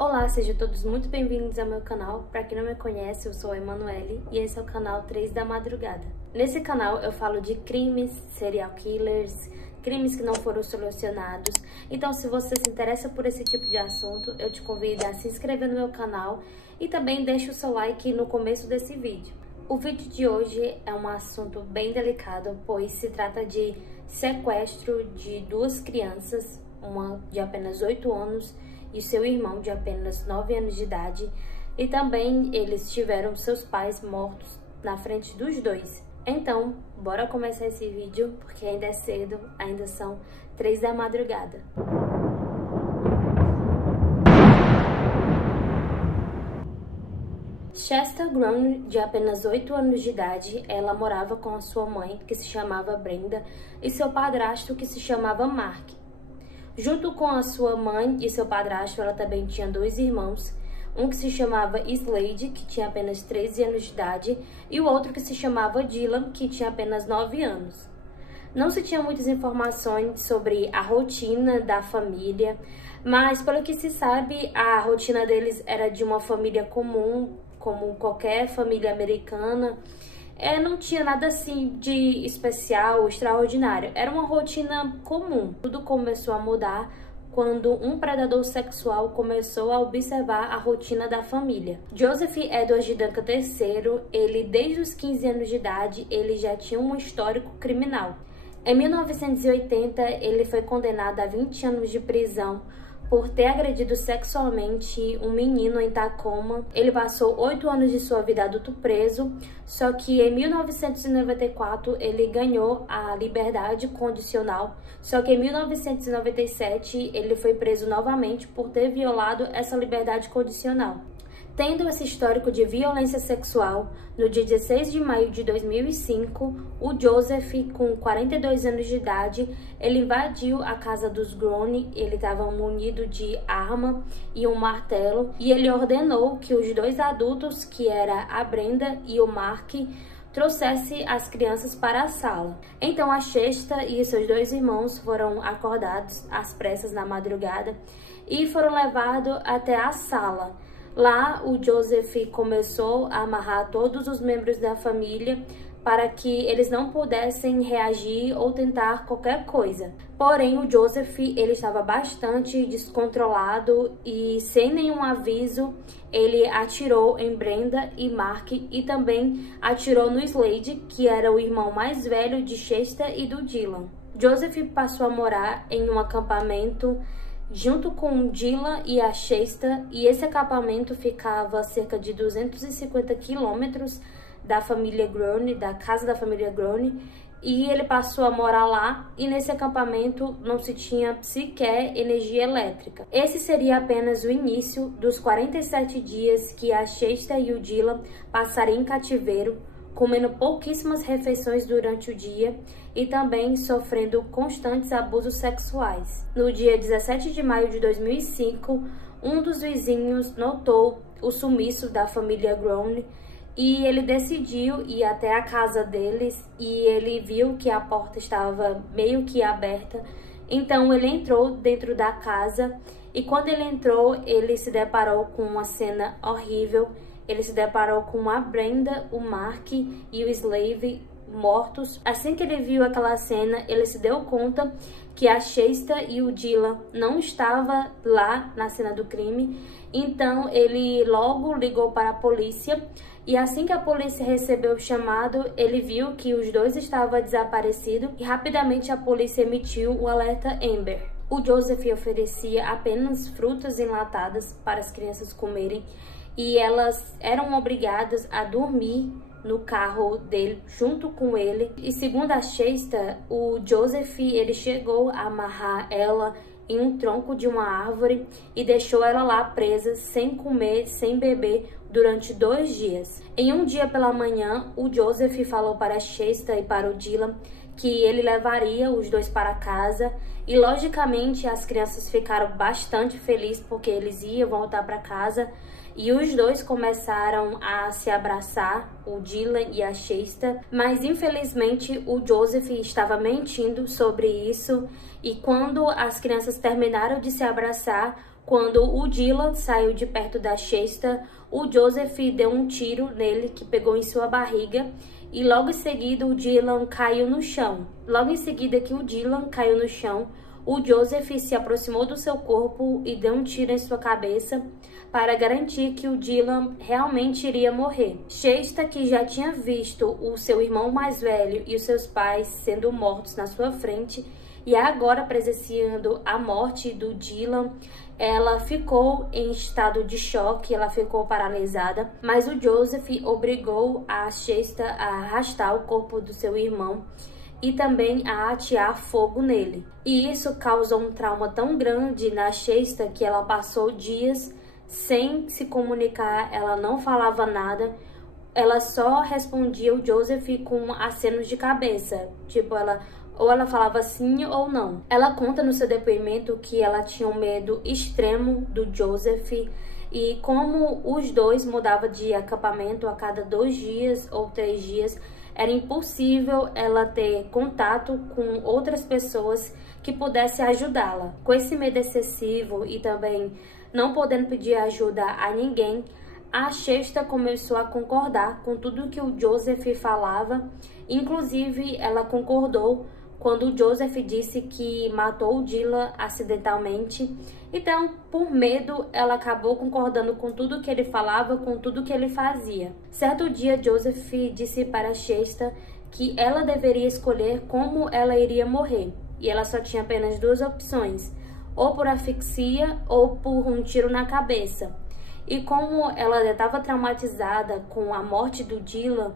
Olá, sejam todos muito bem-vindos ao meu canal. Para quem não me conhece, eu sou a Emanuele e esse é o canal 3 da Madrugada. Nesse canal eu falo de crimes, serial killers, crimes que não foram solucionados. Então, se você se interessa por esse tipo de assunto, eu te convido a se inscrever no meu canal e também deixa o seu like no começo desse vídeo. O vídeo de hoje é um assunto bem delicado, pois se trata de sequestro de duas crianças, uma de apenas 8 anos e seu irmão de apenas 9 anos de idade, e também eles tiveram seus pais mortos na frente dos dois. Então, bora começar esse vídeo, porque ainda é cedo, ainda são 3 da madrugada. Chesta Groene, de apenas 8 anos de idade, ela morava com a sua mãe, que se chamava Brenda, e seu padrasto, que se chamava Mark. Junto com a sua mãe e seu padrasto, ela também tinha 2 irmãos, um que se chamava Slade, que tinha apenas 13 anos de idade, e o outro que se chamava Dylan, que tinha apenas 9 anos. Não se tinha muitas informações sobre a rotina da família, mas pelo que se sabe, a rotina deles era de uma família comum, como qualquer família americana. Não tinha nada assim de especial, extraordinário. Era uma rotina comum. Tudo começou a mudar quando um predador sexual começou a observar a rotina da família. Joseph Edward Duncan III, ele desde os 15 anos de idade, ele já tinha um histórico criminal. Em 1980, ele foi condenado a 20 anos de prisão por ter agredido sexualmente um menino em Tacoma. Ele passou 8 anos de sua vida adulto preso, só que em 1994 ele ganhou a liberdade condicional, só que em 1997 ele foi preso novamente por ter violado essa liberdade condicional. Tendo esse histórico de violência sexual, no dia 16 de maio de 2005, o Joseph, com 42 anos de idade, ele invadiu a casa dos Groene. Ele estava munido de arma e um martelo, e ele ordenou que os 2 adultos, que era a Brenda e o Mark, trouxesse as crianças para a sala. Então a Chesta e seus 2 irmãos foram acordados às pressas na madrugada e foram levados até a sala. Lá, o Joseph começou a amarrar todos os membros da família para que eles não pudessem reagir ou tentar qualquer coisa. Porém, o Joseph, ele estava bastante descontrolado e, sem nenhum aviso, ele atirou em Brenda e Mark e também atirou no Slade, que era o irmão mais velho de Chesta e do Dylan. Joseph passou a morar em um acampamento junto com o Dylan e a Chesta, e esse acampamento ficava a cerca de 250 quilômetros da família Groene, da casa da família Groene, e ele passou a morar lá, e nesse acampamento não se tinha sequer energia elétrica. Esse seria apenas o início dos 47 dias que a Chesta e o Dylan passariam em cativeiro, comendo pouquíssimas refeições durante o dia e também sofrendo constantes abusos sexuais. No dia 17 de maio de 2005, um dos vizinhos notou o sumiço da família Groene e ele decidiu ir até a casa deles, e ele viu que a porta estava meio que aberta. Então ele entrou dentro da casa, e quando ele entrou, ele se deparou com uma cena horrível. Ele se deparou com a Brenda, o Mark e o Slade mortos. Assim que ele viu aquela cena, ele se deu conta que a Chesta e o Dylan não estavam lá na cena do crime. Então ele logo ligou para a polícia, e assim que a polícia recebeu o chamado, ele viu que os 2 estavam desaparecidos, e rapidamente a polícia emitiu o alerta Amber. O Joseph oferecia apenas frutas enlatadas para as crianças comerem, e elas eram obrigadas a dormir no carro dele junto com ele. E segundo a Chesta, o Joseph, ele chegou a amarrar ela em um tronco de uma árvore e deixou ela lá presa, sem comer, sem beber, durante 2 dias. Em um dia pela manhã, o Joseph falou para a Chesta e para o Dylan que ele levaria os 2 para casa, e logicamente as crianças ficaram bastante felizes porque eles iam voltar para casa, e os 2 começaram a se abraçar, o Dylan e a Chesta, mas infelizmente o Joseph estava mentindo sobre isso, e quando as crianças terminaram de se abraçar, Quando o Dylan saiu de perto da Chester, o Joseph deu um tiro nele que pegou em sua barriga e logo em seguida o Dylan caiu no chão. Logo em seguida que o Dylan caiu no chão, o Joseph se aproximou do seu corpo e deu um tiro em sua cabeça para garantir que o Dylan realmente iria morrer. Chester, que já tinha visto o seu irmão mais velho e os seus pais sendo mortos na sua frente e agora presenciando a morte do Dylan, ela ficou em estado de choque, ela ficou paralisada, mas o Joseph obrigou a Chester a arrastar o corpo do seu irmão e também a atear fogo nele. E isso causou um trauma tão grande na Chester que ela passou dias sem se comunicar, ela não falava nada, ela só respondia o Joseph com acenos de cabeça, tipo, ou ela falava sim ou não. Ela conta no seu depoimento que ela tinha um medo extremo do Joseph e como os dois mudavam de acampamento a cada 2 dias ou 3 dias, era impossível ela ter contato com outras pessoas que pudessem ajudá-la. Com esse medo excessivo e também não podendo pedir ajuda a ninguém, a Chester começou a concordar com tudo que o Joseph falava. Inclusive, ela concordou quando o Joseph disse que matou o Dylan acidentalmente. Então, por medo, ela acabou concordando com tudo que ele falava, com tudo que ele fazia. Certo dia, Joseph disse para Chester que ela deveria escolher como ela iria morrer. E ela só tinha apenas 2 opções, ou por asfixia ou por um tiro na cabeça. E como ela já estava traumatizada com a morte do Dylan,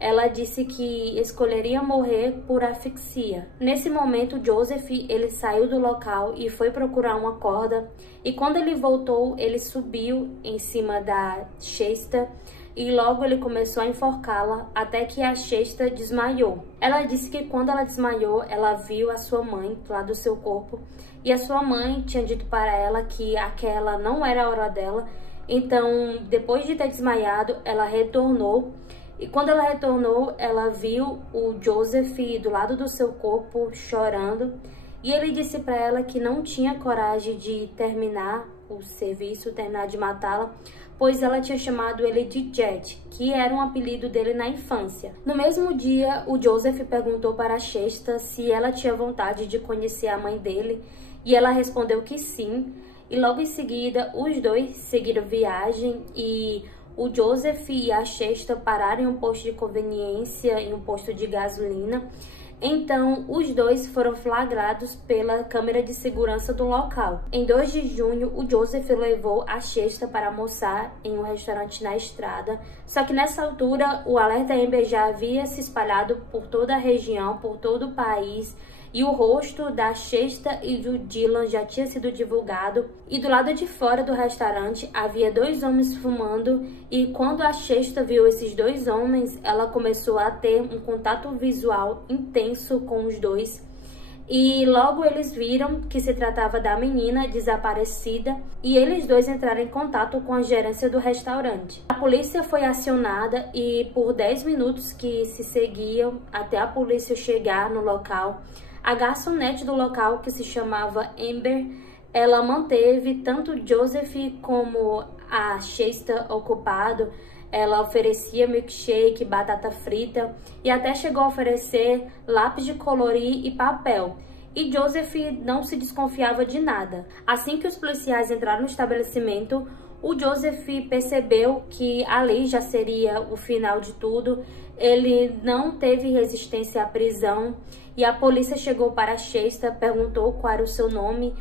ela disse que escolheria morrer por asfixia. Nesse momento, Joseph ele saiu do local e foi procurar uma corda. E quando ele voltou, ele subiu em cima da Chester e logo ele começou a enforcá-la até que a Chester desmaiou. Ela disse que quando ela desmaiou, ela viu a sua mãe lá do seu corpo e a sua mãe tinha dito para ela que aquela não era a hora dela. Então, depois de ter desmaiado, ela retornou. E quando ela retornou, ela viu o Joseph do lado do seu corpo chorando. E ele disse para ela que não tinha coragem de terminar o serviço, terminar de matá-la, pois ela tinha chamado ele de Jet, que era um apelido dele na infância. No mesmo dia, o Joseph perguntou para a Chester se ela tinha vontade de conhecer a mãe dele, e ela respondeu que sim. E logo em seguida, os dois seguiram viagem e o Joseph e a Chester pararam em um posto de conveniência, em um posto de gasolina. Então, os dois foram flagrados pela câmera de segurança do local. Em 2 de junho, o Joseph levou a Chester para almoçar em um restaurante na estrada. Só que nessa altura, o alerta Amber já havia se espalhado por toda a região, por todo o país. E o rosto da Chester e do Dylan já tinha sido divulgado. E do lado de fora do restaurante havia 2 homens fumando. E quando a Chester viu esses 2 homens, ela começou a ter um contato visual intenso com os dois. E logo eles viram que se tratava da menina desaparecida e eles dois entraram em contato com a gerência do restaurante. A polícia foi acionada e por 10 minutos que se seguiam até a polícia chegar no local, a garçonete do local, que se chamava Amber, ela manteve tanto Joseph como a Chester ocupado. Ela oferecia milkshake, batata frita e até chegou a oferecer lápis de colorir e papel. E Joseph não se desconfiava de nada. Assim que os policiais entraram no estabelecimento, o Joseph percebeu que ali já seria o final de tudo. Ele não teve resistência à prisão e a polícia chegou para Chester, perguntou qual era o seu nome.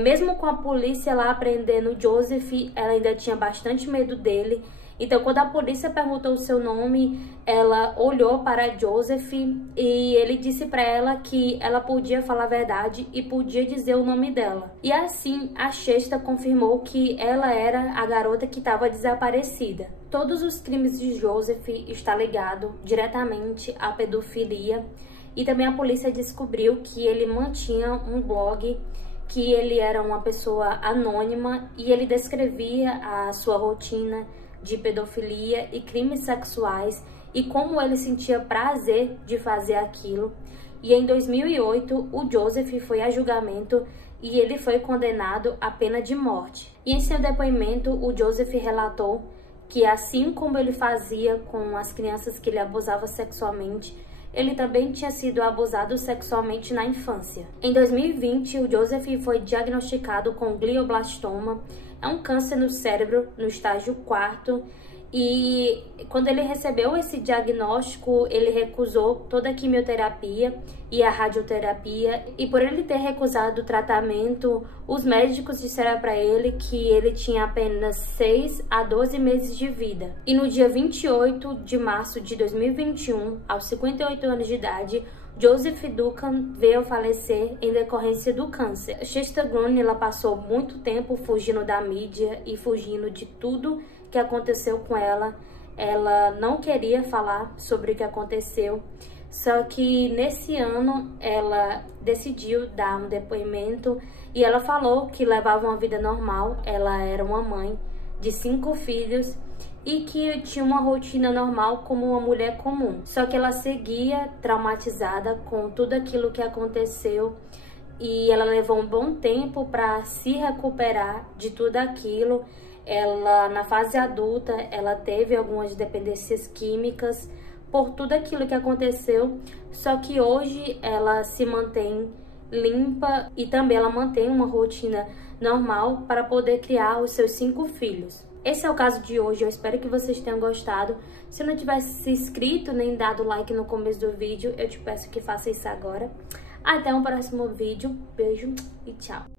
Mesmo com a polícia lá apreendendo Joseph, ela ainda tinha bastante medo dele. Então, quando a polícia perguntou o seu nome, ela olhou para Joseph e ele disse para ela que ela podia falar a verdade e podia dizer o nome dela. E assim, a Chester confirmou que ela era a garota que estava desaparecida. Todos os crimes de Joseph estão ligados diretamente à pedofilia. E também a polícia descobriu que ele mantinha um blog, que ele era uma pessoa anônima e ele descrevia a sua rotina de pedofilia e crimes sexuais e como ele sentia prazer de fazer aquilo. E em 2008, o Joseph foi a julgamento e ele foi condenado à pena de morte. E em seu depoimento, o Joseph relatou que assim como ele fazia com as crianças que ele abusava sexualmente, ele também tinha sido abusado sexualmente na infância. Em 2020, o Joseph foi diagnosticado com glioblastoma, é um câncer no cérebro no estágio 4, e quando ele recebeu esse diagnóstico, ele recusou toda a quimioterapia e a radioterapia, e por ele ter recusado o tratamento, os médicos disseram para ele que ele tinha apenas 6 a 12 meses de vida. E no dia 28 de março de 2021, aos 58 anos de idade, Joseph Duncan veio a falecer em decorrência do câncer. Chester Gruen, ela passou muito tempo fugindo da mídia e fugindo de tudo que aconteceu com ela. Ela não queria falar sobre o que aconteceu, só que nesse ano ela decidiu dar um depoimento e ela falou que levava uma vida normal. Ela era uma mãe de 5 filhos e que tinha uma rotina normal como uma mulher comum. Só que ela seguia traumatizada com tudo aquilo que aconteceu e ela levou um bom tempo para se recuperar de tudo aquilo. Ela, na fase adulta, ela teve algumas dependências químicas por tudo aquilo que aconteceu, só que hoje ela se mantém limpa e também ela mantém uma rotina normal para poder criar os seus 5 filhos. Esse é o caso de hoje, eu espero que vocês tenham gostado. Se não tivesse se inscrito nem dado like no começo do vídeo, eu te peço que faça isso agora. Até um próximo vídeo, beijo e tchau!